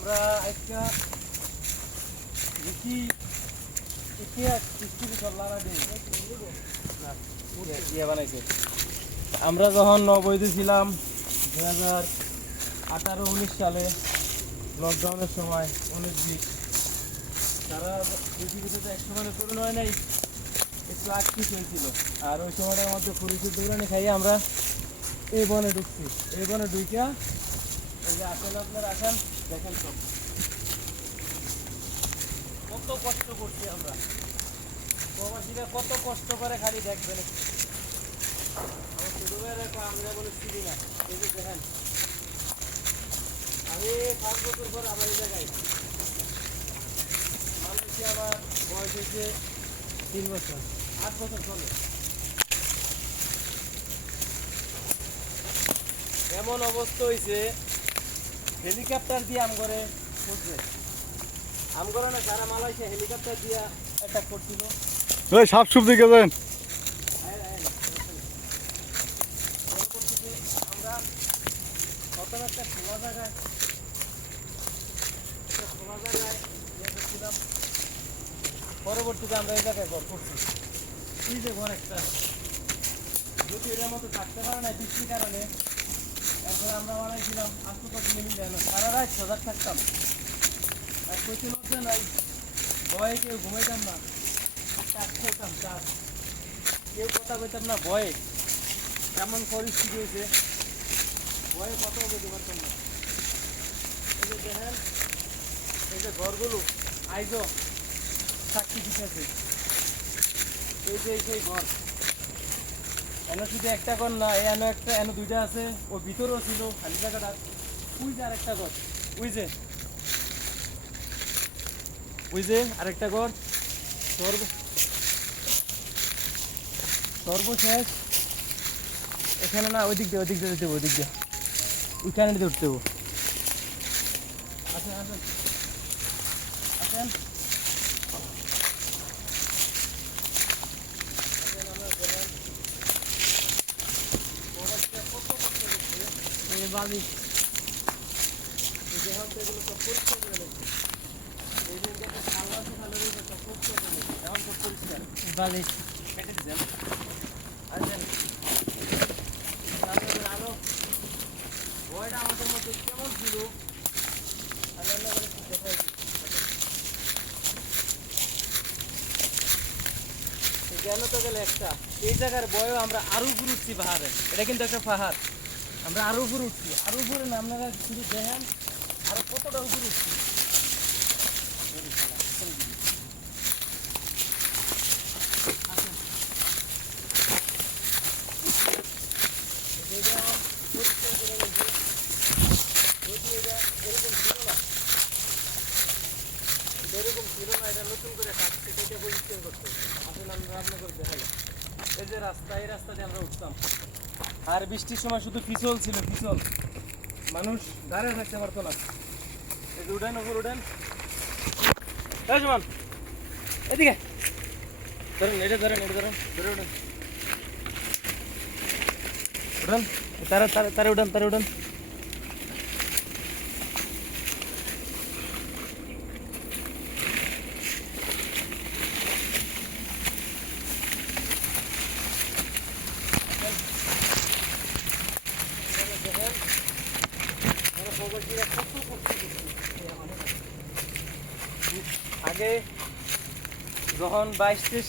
আমরা একটা বেশি ইতিহাস ডিস্ট্রিবিউটর লারা দিই না ইয়ে বানাইছে। আমরা যখন নববৈধ ছিলাম 2018-19 সালে লকডাউনের সময় 19-20 তারা পৃথিবীতে একশো মানে পূরণ হয় নাই, একটু আটকে চলছিল। আর ওই সময়টার মধ্যে পরিচিত দৌড়ানি খাইয়ে আমরা এই বনে ঢুকছি। এই বনে ঢুকিয়া এই যে আসেন, আপনার আসেন দেখেন সব কত কষ্ট করছি আমরা, প্রবাসীরা কত কষ্ট করে খালি দেখবেন। আমার ছোট ভাইয়ের একটা আমরা বলে চিনি না, এই যে দেখেন আমি 5 বছর পর আবার এই জায়গায় মালয়েশিয়া, আমার বয়স হয়েছে 3 বছর, 8 বছর চলে। এমন অবস্থা হয়েছে হেলিকপ্টার দিয়ে আমগরে খুঁজছে, আমগরে না যারা মালয়েশিয়া হেলিকপ্টার দিয়ে অ্যাটাক করছিল। এই সাপ সুপ দিকে যান। আমরা প্রথমে একটা খোলা জায়গায় ছিলাম, পরবর্তীতে আমরা এই জায়গায় ঘর করছি। এই যে ঘর একটা, যদি এটার মতো থাকতে পারে না বৃষ্টির কারণে, এরপরে আমরা বানাইছিলাম আশপাশ মিলিয়ে যায় না, সারা রাত সজাগ থাকতাম। আর কোচির মধ্যে নাই, ভয়ে কেউ ঘুমাইতাম না, চাষ খেলতাম চাষ, কেউ কথা বলতাম না ভয়ে। এমন পরিস্থিতি হয়েছে, ভয়ে কথাও বলতে পারতাম না। এই যে দেখেন এই যে ঘরগুলো আইজো সাক্ষী দিতেছে, এই যে সেই ঘর। এনে শুধু একটা ঘর না, এনে একটা এনে দুইটা আছে, ওর ভিতরেও ছিল খালি জায়গাটা। ওই যে আরেকটা ঘর, ওই যে আরেকটা ঘর। সর্বশেষ এখানে না, ওই দিক দিয়ে দিতে দেবো, ওই দিক দিয়ে ওইখানে দিয়ে উঠতে দেবো। আসেন আসেন আসেন, বালি এখন তো এগুলো সব পরিষ্কার করে দিচ্ছে। এই যে খাল আছে, খালের সব পরিষ্কার করে দিচ্ছে, এখন সব পরিষ্কার বালি কেটে দিচ্ছেন। আসেন আরো ভয়টা আমাদের মধ্যে কেমন ছিল, গেল তো গেলে একটা। এই জায়গার বয়ও আমরা আরো উপরে উঠছি পাহাড়ে, এটা কিন্তু একটা পাহাড়, আমরা আরো উপরে উঠছি। আরো উপরে না, আপনারা শুধু দেখেন আরো কতটা উপরে উঠছি। এরকম ছিল না, এটা নতুন করে কাটছে, এটা পরিষ্কার করতে। আসলে আমরা রান্না করে দেখাই, এই যে রাস্তা, এই রাস্তা দিয়ে আমরা উঠতাম। আর বৃষ্টির সময় শুধু পিছল ছিল, পিছল, মানুষ দাঁড়িয়ে থাকতে পারতো না। এই যে উঠেন, উপর উঠেন, এদিকে ধরেন, এটা ধরেন, এটা ধরেন, ধরে উঠেন, উঠেন, তারে উঠেন, তারে উঠেন। আগে যখন 22-23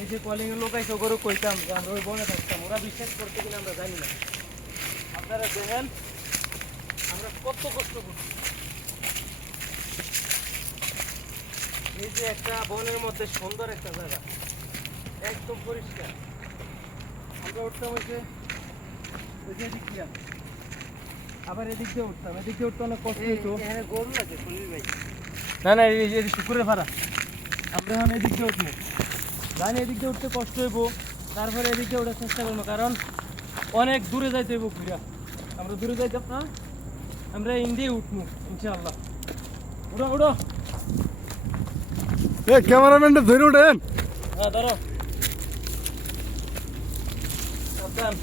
এই যে কলিং এর লোক আইসো গরু কইতাম যে আমরা ওই বনে থাকতাম, ওরা বিশ্বাস করতে কিনা আমরা জানি না। আপনারা দেখেন আমরা কত কষ্ট করছি। এই যে একটা বনের মধ্যে সুন্দর একটা জায়গা, একদম পরিষ্কার। আমরা উঠতাম হয়েছে ওই যে এদিক দিয়ে, আবার এদিক দিয়ে উঠতাম, এদিক দিয়ে উঠতে অনেক কষ্ট হতো। গরু আছে খলিল ভাই, না না, এই শুকুরের ভাড়া। আমরা এখন এদিক দিয়ে উঠবো, জানি এদিক দিয়ে উঠতে কষ্ট হইব, তারপরে এদিক দিয়ে ওঠার চেষ্টা করবো, কারণ অনেক দূরে যাইতে হইব ঘুরা। আমরা দূরে যাইতাম না, আমরা ইন্ডিয়ে উঠবো ইনশাআল্লাহ। উঠো উঠো, ক্যামেরাম্যানটা ধরে উঠেন। হ্যাঁ ধরো, সাবধান।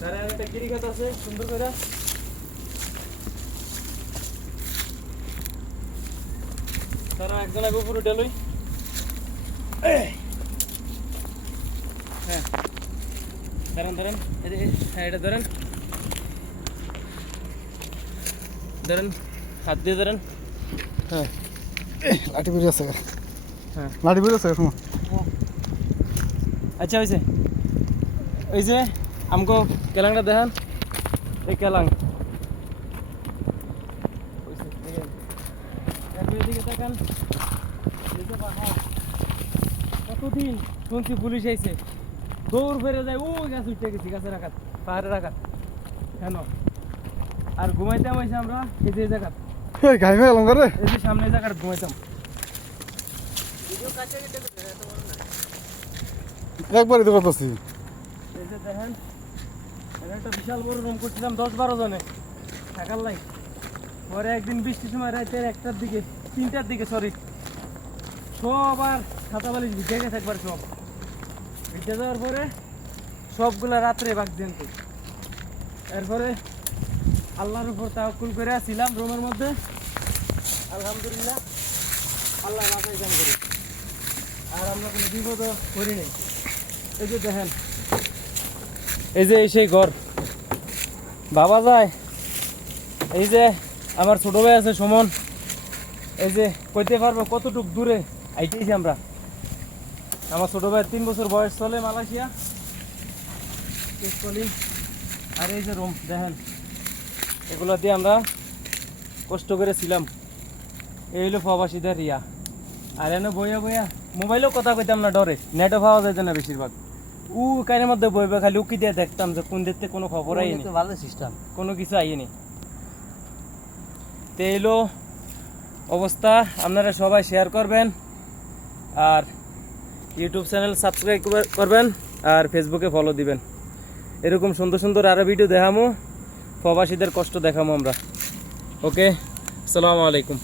তার একটা গিরিখাত আছে সুন্দর করে, তারা একজন আগে উপরে উঠে লই। হ্যাঁ ধরেন ধরেন, হ্যাঁ এটা ধরেন ধরেন, হাত দিয়ে ধরেন। হ্যাঁ লাঠি বেরিয়ে আছে হ্যাঁ লাঠি বেরিয়ে আছে এখন আচ্ছা হয়েছে। ওই যে আমগো কেলাংটা দেখান, এই কেলাং এদিকে দেখান। কতদিন শুনছি পুলিশ আইছে, দৌড় ফেরে যায়, ও গাছ উঠে গেছি, গাছের আঘাত, পাহাড়ের আঘাত কেন। আর ঘুমাইতাম হয়েছে আমরা এই যে জায়গা, এই ঘাইমে গেলাম রে এই যে সামনে জায়গা ঘুমাইতাম। একবারই তো করতেছি এই যে দেখেন, এটা একটা বিশাল বড় রুম করছিলাম 10-12 জনে থাকার লাই। পরে একদিন বৃষ্টির সময় রাতের 1টার দিকে 3টার দিকে সরি, সব আর ছাতা বালিশ ভিজে গেছে একবার, সব ভিজে যাওয়ার পরে সবগুলা রাত্রে বাগ দিনতে। এরপরে আল্লাহর উপর তাওয়াক্কুল করে আসছিলাম রুমের মধ্যে, আলহামদুলিল্লাহ আল্লাহ বাঁচাই কাম করি, আর আমরা কোনো বিপদ করি নাই। এই যে দেখেন, এই যে সেই ঘর বাবা যায়। এই যে আমার ছোট ভাই আছে সুমন, এই যে কইতে পারবো কতটুক দূরে আইতেছি আমরা। আমার ছোট ভাই 3 বছর বয়স, চলে মালয়েশিয়া। আর এই যে রুম দেখেন, এগুলো দিয়ে আমরা কষ্ট করে ছিলাম। এই হলো প্রবাসীদের ইয়া। আর এনে বইয়া বইয়া মোবাইলেও কথা কইতাম না, ডরে নেটও পাওয়া যায় না বেশিরভাগ। কাইনের মধ্যে বইবে খালি উকি দিয়ে দেখতাম যে কোন দেখতে কোনো খবর আইনি, ভালো সিস্টেম, কোনো কিছু আইনি। তো এইলো অবস্থা, আপনারা সবাই শেয়ার করবেন, আর ইউটিউব চ্যানেল সাবস্ক্রাইব করবেন, আর ফেসবুকে ফলো দিবেন। এরকম সুন্দর সুন্দর আরও ভিডিও দেখামো, প্রবাসীদের কষ্ট দেখামো আমরা। ওকে, আসসালামু আলাইকুম।